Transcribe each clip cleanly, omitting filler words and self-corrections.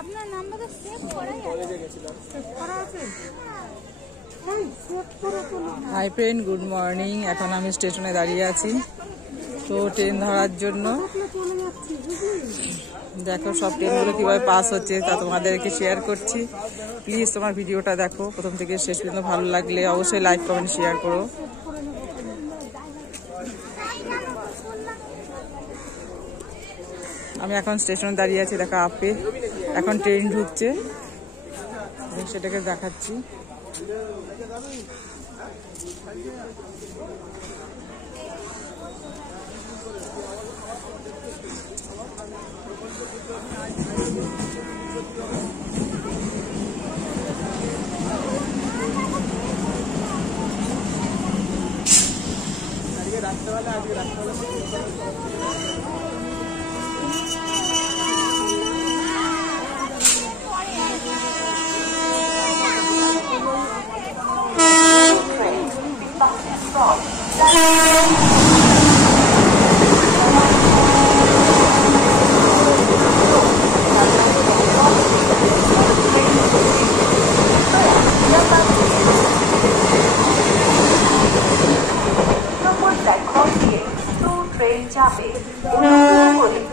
আপনার নাম্বারটা সেভ করাই আছে। Hi friend, good morning. এখন আমি স্টেশনে দাঁড়িয়ে আছি তো ট্রেন ধরার জন্য। দেখো সব ট্রেনগুলো কিভাবে পাস হচ্ছে তা তোমাদেরকে শেয়ার করছি। প্লিজ তোমার ভিডিওটা দেখো প্রথম থেকে শেষ পর্যন্ত। ভালো লাগলে অবশ্যই লাইক কমেন্ট শেয়ার করো। আমি এখন স্টেশনে দাঁড়িয়ে আছি। দেখো আপে এখন ট্রেন ঢুকছে, সেটাকে দেখাচ্ছি।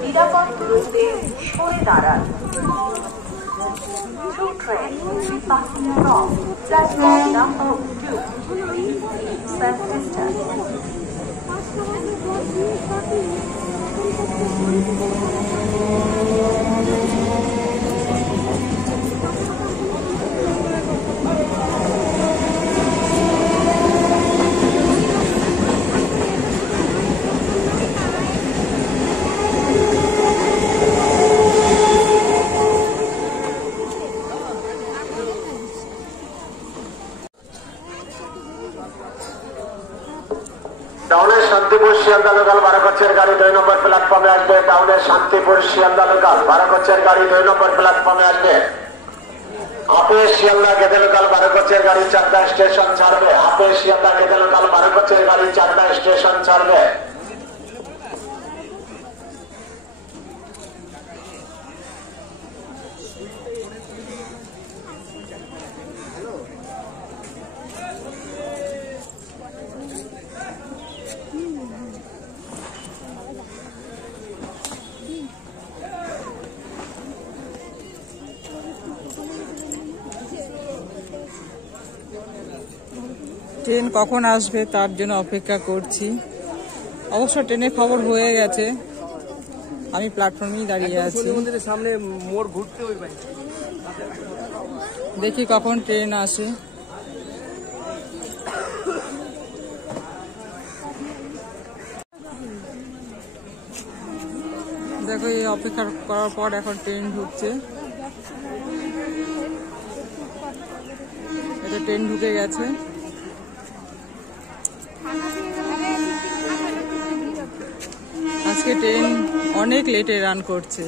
নিরাপদ দূরত্বে সরে দাঁড়ান। Train passing from platform number 2. Please keep safe distance. টাউনের শান্তিপুর শিয়ালদা লোকাল 12 কোচের গাড়ি 2 নম্বর প্ল্যাটফর্মে আসবে। টাউনের শান্তিপুর শিয়ালদা লোকাল 12 কোচের গাড়ি 2 নম্বর প্ল্যাটফর্মে আসবে। আপে শিয়ালদা গেদে লোকাল 12 কোচের গাড়ি 4টা স্টেশন ছাড়বে। আপে শিয়ালদা গেদে লোকাল 12 কোচের গাড়ি 4টা স্টেশন ছাড়বে। ট্রেন কখন আসবে তার জন্য অপেক্ষা করছি। অবশ্য ট্রেনের খবর হয়ে গেছে, আমি প্ল্যাটফর্মেই দাঁড়িয়ে আছি। সামনে মোড় ঘুরতে দেখি কখন ট্রেন আসে। দেখো এই অপেক্ষা করার পর এখন ট্রেন ঢুকছে। এটা ট্রেন ঢুকে গেছে। আজকে ট্রেন অনেক লেটে রান করছে।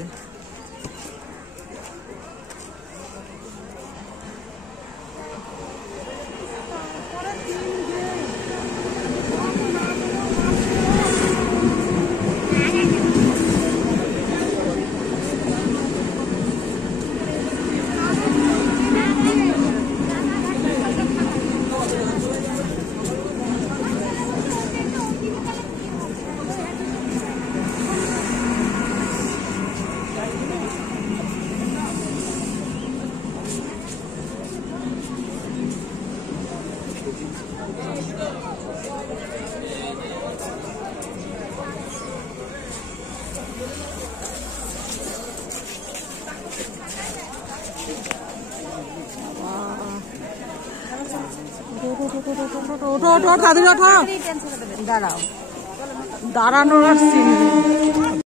দাঁড়াও, দাঁড়ানোর আর সিন নেই।